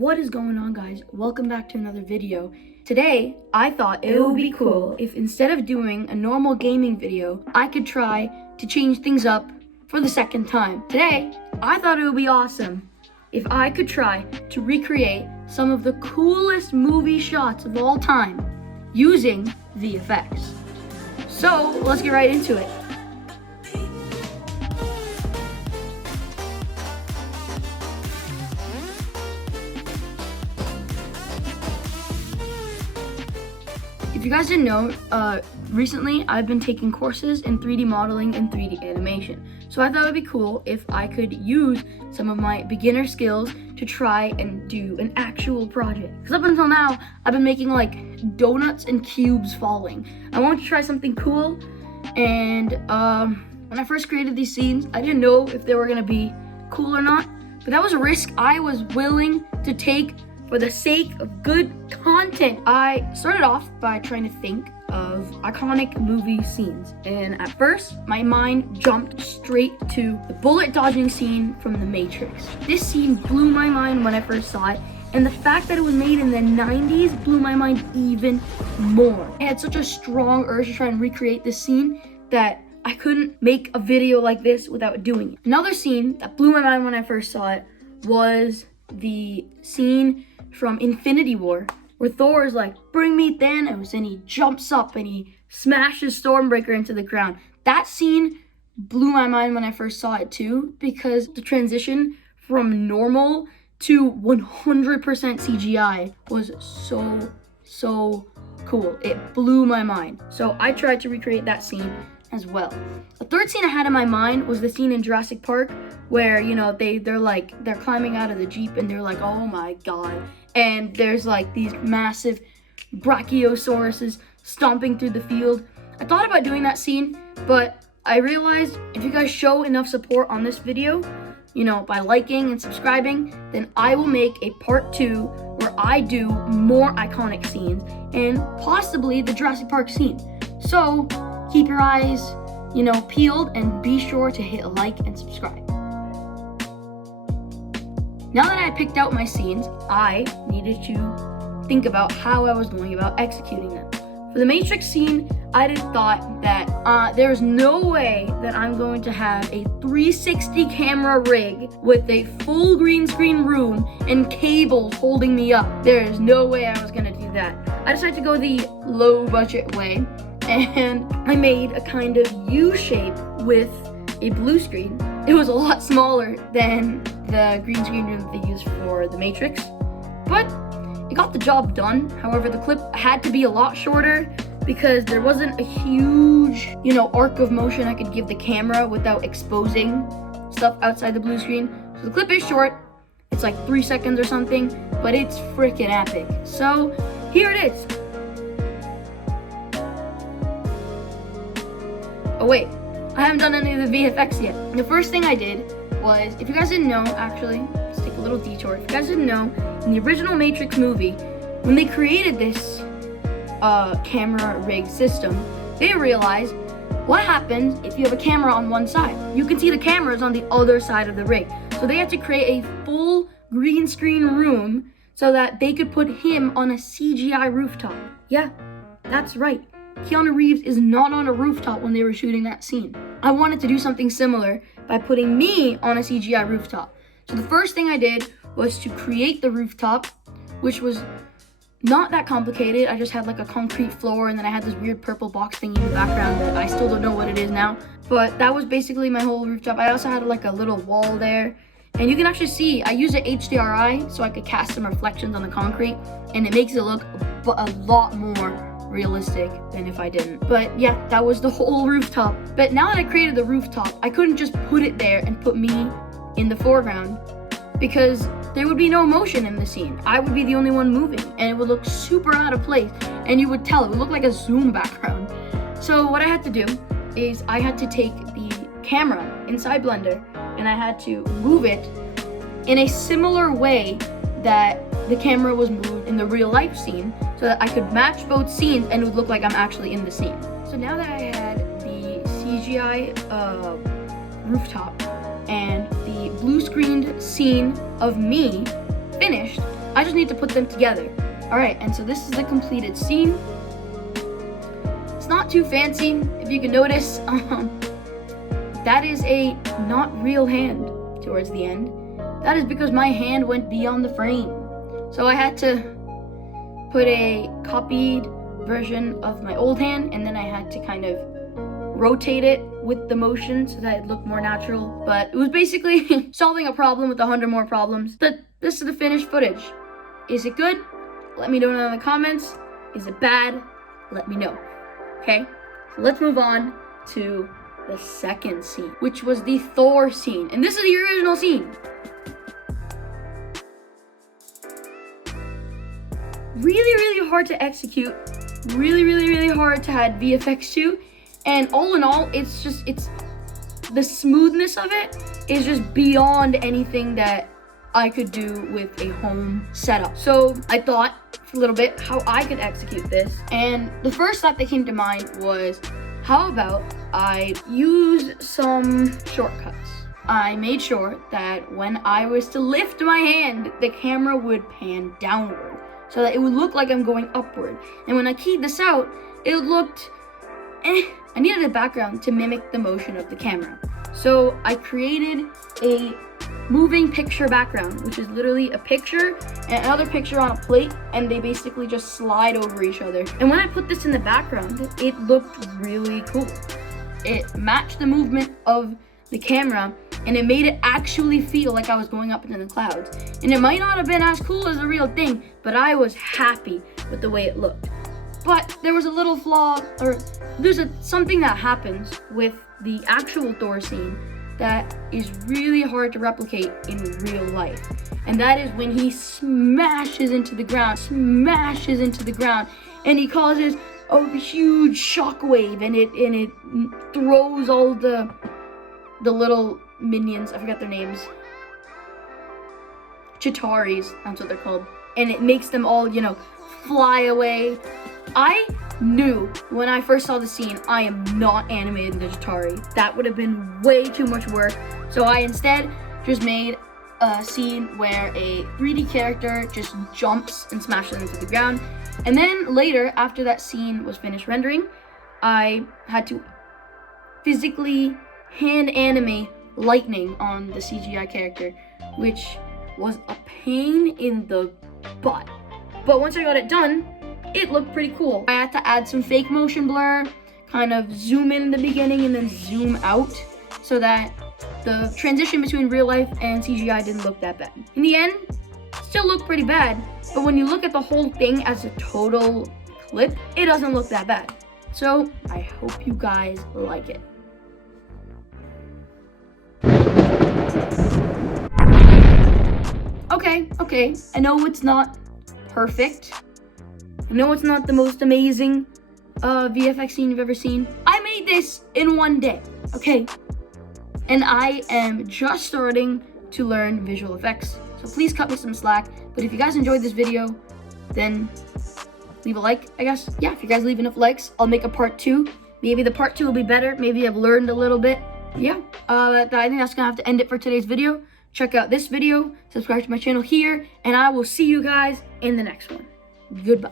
What is going on, guys? Welcome back to another video. Today, I thought it would be cool if instead of doing a normal gaming video, I could try to change things up for the second time. Today, I thought it would be awesome if I could try to recreate some of the coolest movie shots of all time using VFX. So, let's get right into it. If you guys didn't know, recently I've been taking courses in 3D modeling and 3D animation. So I thought it would be cool if I could use some of my beginner skills to try and do an actual project. Because up until now, I've been making like donuts and cubes falling. I wanted to try something cool, and when I first created these scenes, I didn't know if they were gonna be cool or not, but that was a risk I was willing to take for the sake of good content. I started off by trying to think of iconic movie scenes, and at first my mind jumped straight to the bullet dodging scene from The Matrix. This scene blew my mind when I first saw it, and the fact that it was made in the 90s blew my mind even more. I had such a strong urge to try and recreate this scene that I couldn't make a video like this without doing it. Another scene that blew my mind when I first saw it was the scene from Infinity War, where Thor is like, "Bring me Thanos," and he jumps up and he smashes Stormbreaker into the ground. That scene blew my mind when I first saw it too, because the transition from normal to 100% CGI was so cool. It blew my mind. So I tried to recreate that scene as well. The third scene I had in my mind was the scene in Jurassic Park where, you know, they're climbing out of the Jeep and they're like, "Oh my god," and there's like these massive brachiosauruses stomping through the field. I thought about doing that scene, but I realized if you guys show enough support on this video, you know, by liking and subscribing, then I will make a part 2 where I do more iconic scenes and possibly the Jurassic Park scene. So keep your eyes, you know, peeled, and be sure to hit like and subscribe. Now that I picked out my scenes, I needed to think about how I was going about executing them. For the Matrix scene, I just thought that there's no way that I'm going to have a 360 camera rig with a full green screen room and cables holding me up. There is no way I was gonna do that. I decided to go the low budget way, and I made a kind of U shape with a blue screen. It was a lot smaller than the green screen room that they used for The Matrix, but it got the job done. However, the clip had to be a lot shorter because there wasn't a huge, you know, arc of motion I could give the camera without exposing stuff outside the blue screen. So the clip is short. It's like 3 seconds or something, but it's freaking epic. So here it is. Oh wait, I haven't done any of the VFX yet. The first thing I did was, if you guys didn't know, actually, let's take a little detour. If you guys didn't know, in the original Matrix movie, when they created this camera rig system, they realized what happens if you have a camera on one side. You can see the cameras on the other side of the rig. So they had to create a full green screen room so that they could put him on a CGI rooftop. Yeah, that's right. Keanu Reeves is not on a rooftop when they were shooting that scene. I wanted to do something similar by putting me on a CGI rooftop. So the first thing I did was to create the rooftop, which was not that complicated. I just had like a concrete floor, and then I had this weird purple box thing in the background that I still don't know what it is now. But that was basically my whole rooftop. I also had like a little wall there. And you can actually see, I use an HDRI so I could cast some reflections on the concrete, and it makes it look a lot more realistic than if I didn't. But yeah, that was the whole rooftop. But now that I created the rooftop, I couldn't just put it there and put me in the foreground, because there would be no motion in the scene. I would be the only one moving, and it would look super out of place, and you would tell. It would look like a zoom background. So what I had to do is I had to take the camera inside Blender, and I had to move it in a similar way that the camera was moved in the real life scene, so that I could match both scenes and it would look like I'm actually in the scene. So now that I had the CGI rooftop and the blue screened scene of me finished, I I just need to put them together. All right, and so this is the completed scene. It's not too fancy, if you can notice. That is a not real hand towards the end. That is because my hand went beyond the frame. So I had to put a copied version of my old hand, and then I had to kind of rotate it with the motion so that it looked more natural. But it was basically solving a problem with 100 more problems. This is the finished footage. Is it good? Let me know in the comments. Is it bad? Let me know. Okay, so let's move on to the second scene, which was the Thor scene. And this is the original scene. Really hard to execute. Really hard to add VFX to. And all in all, it's the smoothness of it is just beyond anything that I could do with a home setup. So I thought for a little bit how I could execute this. And the first thought that came to mind was, how about I use some shortcuts? I made sure that when I was to lift my hand, the camera would pan downward so that it would look like I'm going upward. And when I keyed this out, it looked I needed a background to mimic the motion of the camera. So I created a moving picture background, which is literally a picture and another picture on a plate, and they basically just slide over each other. And when I put this in the background, it looked really cool. It matched the movement of the camera, and it made it actually feel like I was going up into the clouds. And it might not have been as cool as the real thing, but I was happy with the way it looked. But there was a little flaw, or there's something that happens with the actual Thor scene that is really hard to replicate in real life. And that is when he smashes into the ground, and he causes a huge shockwave, and it throws all the little minions, I forgot their names, Chitaris, that's what they're called, and it makes them all, fly away. I knew when I first saw the scene, I am not animating the Chitauri. That would have been way too much work. So I instead just made a scene where a 3D character just jumps and smashes into the ground. And then later, after that scene was finished rendering, I had to physically hand animate lightning on the CGI character, which was a pain in the butt. But once I got it done, it looked pretty cool. I had to add some fake motion blur, kind of zoom in the beginning and then zoom out so that the transition between real life and CGI didn't look that bad. In the end, still looked pretty bad, but when you look at the whole thing as a total clip, it doesn't look that bad. So I hope you guys like it. Okay, I know it's not perfect. I know it's not the most amazing VFX scene you've ever seen. I made this in one day, okay? And I am just starting to learn visual effects, so please cut me some slack. But if you guys enjoyed this video, then leave a like, I guess. Yeah, if you guys leave enough likes, I'll make a part 2. Maybe the part 2 will be better. Maybe I've learned a little bit. Yeah, I think that's gonna have to end it for today's video. Check out this video, subscribe to my channel here, and I will see you guys in the next one. Goodbye.